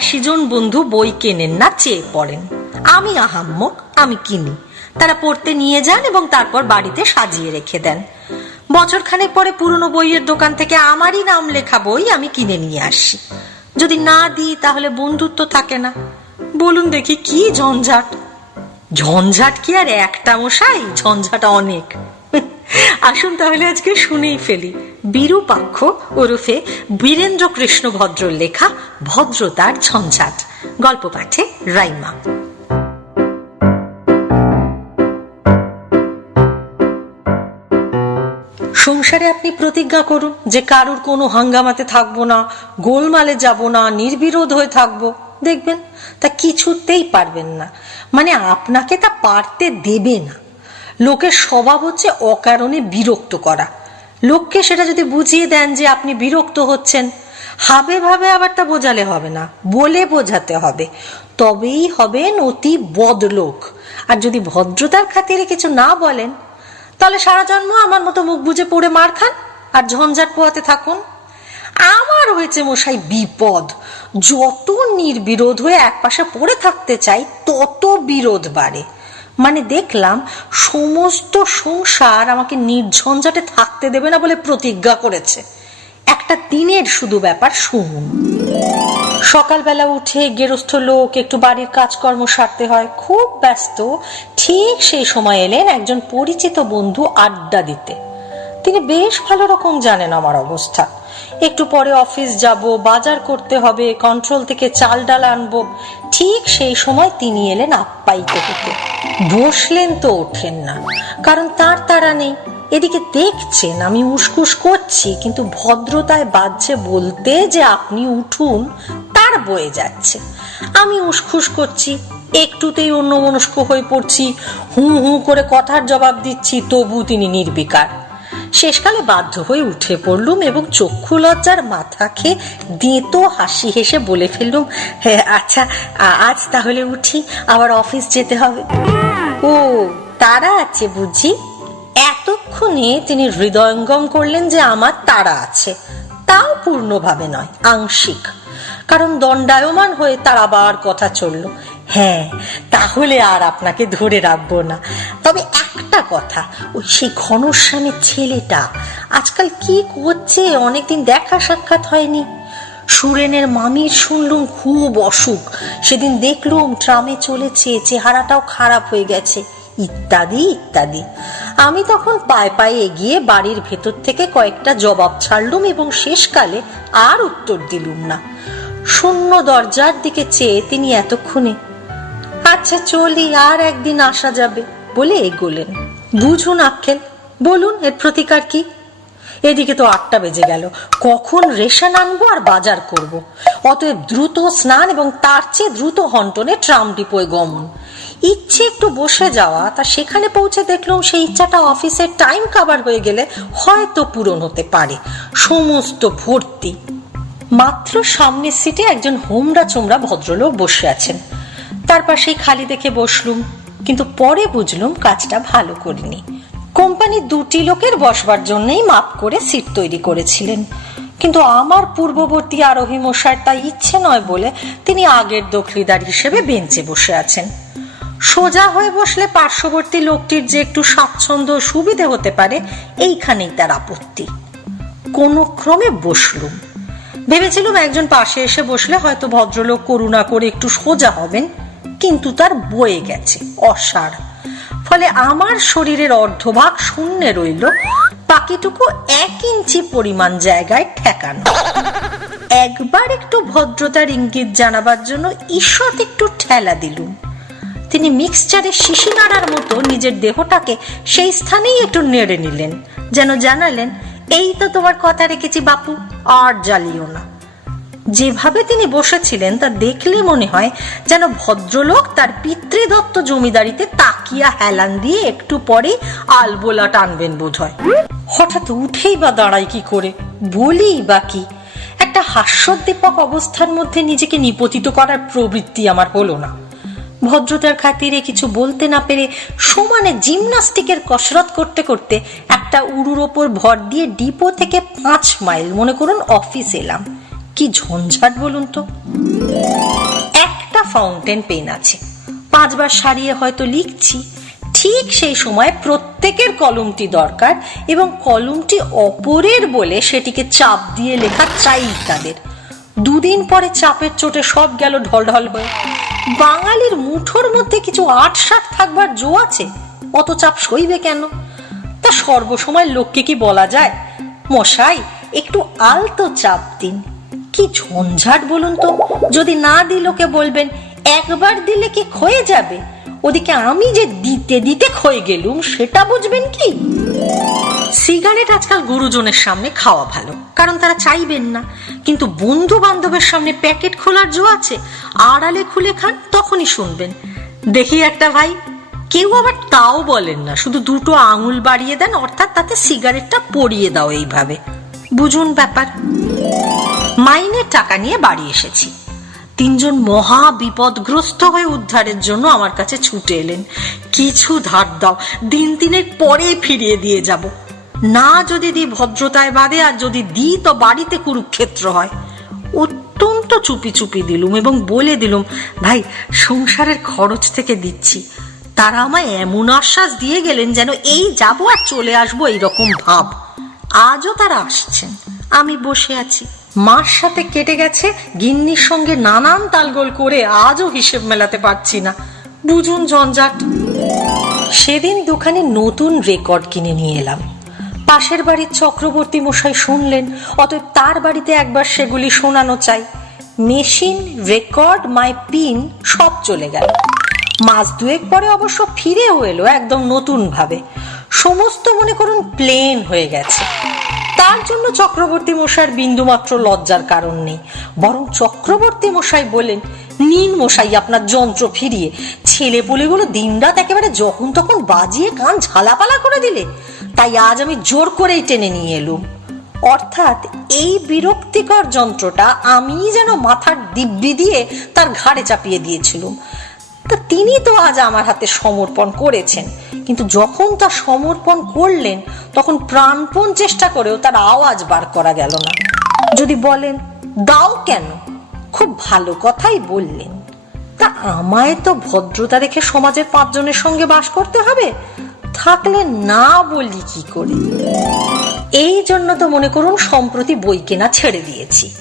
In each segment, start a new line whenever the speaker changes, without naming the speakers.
জন বন্ধু বই কেনেন, না চেয়ে পড়েন। আমি আহাম্মক, আমি কিনি। তারা পড়তে নিয়ে যান এবং তারপর বাড়িতে সাজিয়ে রেখে দেন। বছর খানেক পরে পুরনো বইয়ের দোকান থেকে আমারই নাম লেখা বই আমি কিনে নিয়ে আসি। যদি না দিই, তাহলে বন্ধুত্ব থাকে না। বলুন দেখি কি ঝঞ্ঝাট। ঝঞ্ঝাট কি আর একটা মশাই? ঝঞ্ঝাট অনেক। আসুন তাহলে আজকে শুনেই ফেলি। বিরূপাক্ষ ওরফে বীরেন্দ্র কৃষ্ণ ভদ্রর লেখা ভদ্রতার ঝঞ্ঝাট। গল্প পাঠে রাইমা। সংসারে আপনি প্রতিজ্ঞা করুন যে কারুর কোনো হাঙ্গামাতে থাকব না, গোলমালে যাব না, নির্বিরোধ হয়ে থাকব। দেখবেন, তা কিছুতেই পারবেন না। মানে আপনাকে তা পারতে দেবে না। লোকের স্বভাব হচ্ছে অকারণে বিরক্ত করা। লোককে সেটা যদি বুঝিয়ে দেন যে আপনি বিরক্ত হচ্ছেন, হাবে ভাবে আবার তা বোঝালে হবে না, বলে বোঝাতে হবে। তবেই হবেন অতি বদলোক। আর যদি ভদ্রতার খাতিরে কিছু না বলেন, তাহলে সারা জন্ম আমার মতো মুখ বুঝে পড়ে মার খান আর ঝঞ্ঝাট পোয়াতে থাকুন। আমার হয়েছে মশাই বিপদ। যত নির্বিরোধ হয়ে একপাশে পড়ে থাকতে চাই, তত বিরোধ বাড়ে। মানে দেখলাম সমস্ত সংসার আমাকে নির্ঝঞ্ঝাটে থাকতে দেবে না বলে প্রতিজ্ঞা করেছে। একটা দিনের শুধু ব্যাপার শুনুন। সকালবেলা উঠে গেরস্থ লোক একটু বাড়ির কাজকর্ম সারতে হয়, খুব ব্যস্ত। ঠিক সেই সময় এলেন একজন পরিচিত বন্ধু আড্ডা দিতে। তিনি বেশ ভালো রকম জানেন আমার অবস্থা। একটু পরে অফিস যাব, বাজার করতে হবে কন্ট্রোল থেকে চাল ডাল আনব। ঠিক সেই সময় তিনি এলেন আপ্যায়িত হতে বসলেন তো ওঠেন না, কারণ তার তারা নেই। এদিকে দেখছেন, আমি উসকুস করছি, কিন্তু ভদ্রতায় বাজছে বলতে যে আপনি উঠুন, তার বয়ে যাচ্ছে। আমি উসখুস করছি, একটুতেই অন্য মনস্ক হয়ে পড়ছি, হু হু করে কথার জবাব দিচ্ছি, তবু তিনি নির্বিকার। শেষকালে বাধ্য হয়ে উঠে পড়লুম এবং চক্ষু লজ্জার মাথা খেয়ে দেঁতো হাসি হেসে বলে ফেললুম "হ্যাঁ, আচ্ছা আজ তাহলে উঠি আবার অফিস যেতে হবে। ও তারা আছে বুঝি? এতক্ষণে তিনি হৃদয়ঙ্গম করলেন যে আমার তারা আছে। তাও পূর্ণভাবে নয় আংশিক। কারণ দণ্ডায়মান হয়ে তার আবার কথা চলল। হ্যাঁ তাহলে আর আপনাকে ধরে রাখব না। তবে একটা কথা, ওই সেই ঘনশ্যামের ছেলেটা আজকাল কি করছে অনেকদিন দেখা সাক্ষাৎ হয়নি। সুরেনের মামির শুনলুম খুব অসুখ, সেদিন দেখলুম ট্রামে চলেছে, চেহারাটাও খারাপ হয়ে গেছে। ইত্যাদি ইত্যাদি। আমি তখন পায়ে পায়ে এগিয়ে বাড়ির ভেতর থেকে কয়েকটা জবাব ছাড়লুম এবং শেষকালে আর উত্তর দিলুম না। শূন্য দরজার দিকে চেয়ে তিনি এতক্ষণে আচ্ছা চলি, আর একদিন আসা যাবে। বলে এগোলেন। বুঝুন আক্কেল, বলুন, এর প্রতিকার কি? এদিকে তো আটটা বেজে গেল। কখন রেশন আনব আর বাজার করব। অতএব দ্রুত স্নান এবং তার চেয়ে দ্রুত হন্টনে ট্রাম ডিপোয় গমন। ইচ্ছে একটু বসে যাওয়া, তা সেখানে পৌঁছে দেখলাম সেই ইচ্ছাটা অফিসের টাইম কাভার হয়ে গেলে হয়তো পূরণ হতে পারে। সমস্ত ভর্তি। মাত্র সামনের সিটে একজন হোমরা চোমরা ভদ্রলোক বসে আছেন। তার পাশেই খালি দেখে বসলুম, কিন্তু পরে বুঝলুম কাজটা ভালো করিনি। কোম্পানি দুটি লোকের বসবার জন্যই মাপ করে সিট তৈরি করেছিলেন। কিন্তু আমার পূর্ববর্তী আরোহী মশার তা ইচ্ছে নয় বলে তিনি আগের দখলিদার হিসেবে বেঞ্চে বসে আছেন। সোজা হয়ে বসলে পার্শ্ববর্তী লোকটির যে একটু স্বাচ্ছন্দ্য সুবিধে হতে পারে, এইখানেই তার আপত্তি। কোনো ক্রমে বসলুম। ভেবেছিলুম একজন পাশে এসে বসলে হয়তো ভদ্রলোক করুণা করে একটু সোজা হবেন। কিন্তু তার বয়ে গেছে, অসার। ফলে আমার শরীরের অর্ধভাগ শূন্যে রইল, বাকিটুকু এক ইঞ্চি পরিমাণ জায়গায় ঠেকানো। একবার একটু ভদ্রতার ইঙ্গিত জানাবার জন্য ঈষৎ একটু ঠেলা দিলুম। তিনি মিক্সচারে শিশি নাড়ার মতো নিজের দেহটাকে সেই স্থানেই একটু নেড়ে নিলেন, যেন জানালেন, এই তো তোমার কথা রেখেছি বাপু, আর জ্বালিও না। যেভাবে তিনি বসেছিলেন তা দেখলে মনে হয় যেন ভদ্রলোক তার পিতৃদত্ত জমিদারিতে তাকিয়া হেলান দিয়ে একটু পরে আলবোলা টানবেন বোধ হয় হঠাৎ উঠেই বা দাঁড়াই কি করে, বলি বা কি? একটা হাস্যোদ্দীপক অবস্থার মধ্যে নিজেকে নিপতিত করার প্রবৃত্তি আমার হলো না। ভদ্রতার খাতিরে কিছু বলতে না পেরে সমানে জিমনাস্টিকের কসরত করতে করতে একটা উড়ুর ওপর ভর দিয়ে ডিপো থেকে পাঁচ মাইল, মনে করুন, অফিস এলাম। কি ঝঞ্ঝাট বলুন তো? একটা ফাউন্টেন পেন আছে। পাঁচবার সারিয়ে হয়তো লিখছি। ঠিক সেই সময় প্রত্যেকের কলমটি দরকার এবং কলমটি অপরের বলে সেটিকে চাপ দিয়ে লেখা চাই তাদের। দুদিন পরে চাপের চোটে সব গেল ঢলঢল হয়ে। বাঙালির মুঠোর মধ্যে কিছু আট সাত থাকবার জো আছে। অত চাপ সইবে কেন? তা সর্বসময় লোককে কি বলা যায়? মশাই, একটু আলতো চাপ দিন। কি ঝঞ্ঝাট বলুন তো? যদি না দিই লোকে বলবেন, একবার দিলে কি ক্ষয়ে যাবে? ওদিকে আমি যে দিতে দিতে ক্ষয়ে গেলুম, সেটা বুঝবেন কি? সিগারেট আজকাল গুরুজনের সামনে খাওয়া ভালো, কারণ তারা চাইবেন না। কিন্তু বন্ধু বান্ধবের সামনে প্যাকেট খোলার জো আছে, আড়ালে খুলে খান, তখনই শুনবেন। দেখি একটা ভাই, কেউ আবার তাও বলেন না, শুধু দুটো আঙুল বাড়িয়ে দেন, অর্থাৎ তাতে সিগারেটটা পরিয়ে দাও এইভাবে। বুঝুন ব্যাপার। মাইনের টাকা নিয়ে বাড়ি এসেছি। তিনজন মহা বিপদগ্রস্ত হয়ে উদ্ধারের জন্য আমার কাছে ছুটে এলেন। কিছু ধার দাও, দিন তিনের পরে ফিরিয়ে দিয়ে যাব। না যদি দিই ভদ্রতায় বাদে, আর যদি দিই তো বাড়িতে কুরুক্ষেত্র হয়। অত্যন্ত চুপি চুপি দিলুম এবং বলে দিলুম, ভাই, সংসারের খরচ থেকে দিচ্ছি। তারা আমায় এমন আশ্বাস দিয়ে গেলেন যেন এই যাব আর চলে আসব এইরকম ভাব। আজও তারা আসছেন। আমি বসে আছি। মার সাথে কেটে গেছে, গিন্নির সঙ্গে নানান তালগোল করে আজও হিসেব মেলাতে পারছি না। বুঝুন ঝঞ্ঝাট। সেদিন দোকানে নতুন রেকর্ড কিনে নিয়ে এলাম। পাশের বাড়ির চক্রবর্তী মশাই শুনলেন, অতএব তার বাড়িতে একবার সেগুলি শোনানো চাই। মেশিন, রেকর্ড, মাই পিন, সব চলে গেল। মাস দুয়েক পরে অবশ্য ফিরেও এলো একদম নতুন ভাবে সমস্ত মনে করুন প্লেন হয়ে গেছে। তার জন্য চক্রবর্তী মশাইয়ের বিন্দুমাত্র লজ্জার কারণ নেই। বরং চক্রবর্তী মশাই বলেন নিন মশাই, আপনার যন্ত্র ফিরিয়ে। ছেলে পুলেগুলো দিনরাত একেবারে যখন তখন বাজিয়ে কান ঝালাপালা করে দিলে। তাই আজ আমি জোর করেই টেনে নিয়ে এলুম। অর্থাৎ এই বিরক্তিকর যন্ত্রটা আমি যেন মাথার দিব্যি দিয়ে তার ঘাড়ে চাপিয়ে দিয়েছিলুম। তা তিনি তো আজ আমার হাতে সমর্পণ করেছেন। কিন্তু যখন তা সমর্পণ করলেন, তখন প্রাণপণ চেষ্টা করেও তার আওয়াজ বার করা গেল না। যদি বলেন, দাও কেন? খুব ভালো কথাই বললেন। তা আমায় তো ভদ্রতা রেখে সমাজের পাঁচজনের সঙ্গে বাস করতে হবে। থাকলে না বলি কি করে? এই জন্য তো মনে করুন সম্প্রতি বই কেনা ছেড়ে দিয়েছি।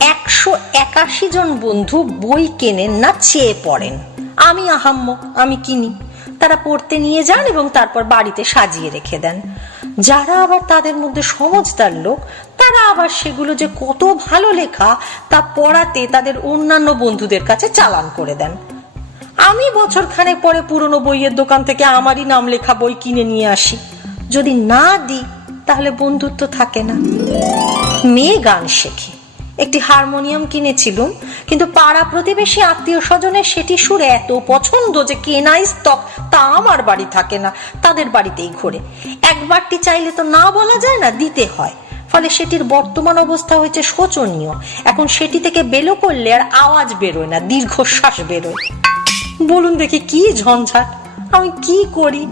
একশো একাশি জন বন্ধু বই কেনেন না, চেয়ে পড়েন। আমি আহাম্মক, আমি কিনি। তারা পড়তে নিয়ে যান এবং তারপর বাড়িতে সাজিয়ে রেখে দেন। যারা আবার তাদের মধ্যে সমজদার লোক, তারা আবার সেগুলো যে কত ভালো লেখা তা পড়াতে তাদের অন্যান্য বন্ধুদের কাছে চালান করে দেন। আমি বছর খানেক পরে পুরনো বইয়ের দোকান থেকে আমারই নাম লেখা বই কিনে নিয়ে আসি। যদি না দিই, তাহলে বন্ধুত্ব থাকে না। মেয়ে গান শেখে। একটি হারমোনিয়াম কিনেছিলুম, কিন্তু পাড়া প্রতিবেশী আত্মীয় স্বজনের সেটি সুর এত পছন্দ যে কেনাই স্তক তা আমার বাড়ি থাকে না, তাদের বাড়িতেই ঘোরে। একবারটি চাইলে তো না বলা যায় না, দিতে হয়। ফলে সেটির বর্তমান অবস্থা হয়েছে শোচনীয়। এখন সেটি থেকে বেলো করলে আর আওয়াজ বেরোয় না, দীর্ঘশ্বাস বেরোয়। বলুন দেখি কি ঝঞ্ঝাট, আমি কি করি?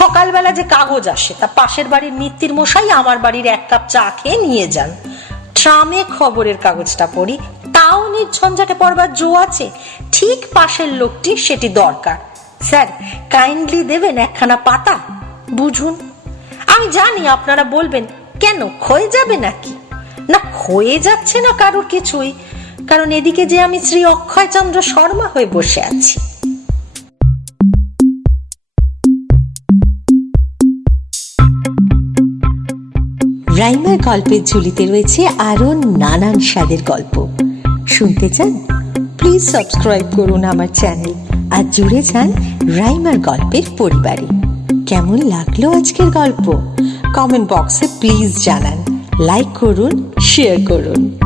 সকালবেলা যে কাগজ আসে, তা পাশের বাড়ির মিত্তির মশাই আমার বাড়ির এক কাপ চা খেয়ে নিয়ে যান। ট্রামে খবরের কাগজটা পড়ি, তাও নির্ঝঞ্ঝাটে পড়বার জো আছে। ঠিক পাশের লোকটি সেটি দরকার। স্যার, কাইন্ডলি দেবেন একখানা পাতা? বুঝুন। আমি জানি আপনারা বলবেন, কেন, ক্ষয়ে যাবে নাকি? না, ক্ষয়ে যাচ্ছে না কারোর কিছুই। কারণ এদিকে যে আমি শ্রী অক্ষয়চন্দ্র শর্মা হয়ে বসে আছি।
রাইমার গল্পের ঝুলিতে রয়েছে আরও নানান স্বাদের গল্প। শুনতে চান? প্লিজ সাবস্ক্রাইব করুন আমার চ্যানেল আর জুড়ে যান রাইমার গল্পের পরিবারে। কেমন লাগল আজকের গল্প? কমেন্ট বক্সে প্লিজ জানান। লাইক করুন, শেয়ার করুন।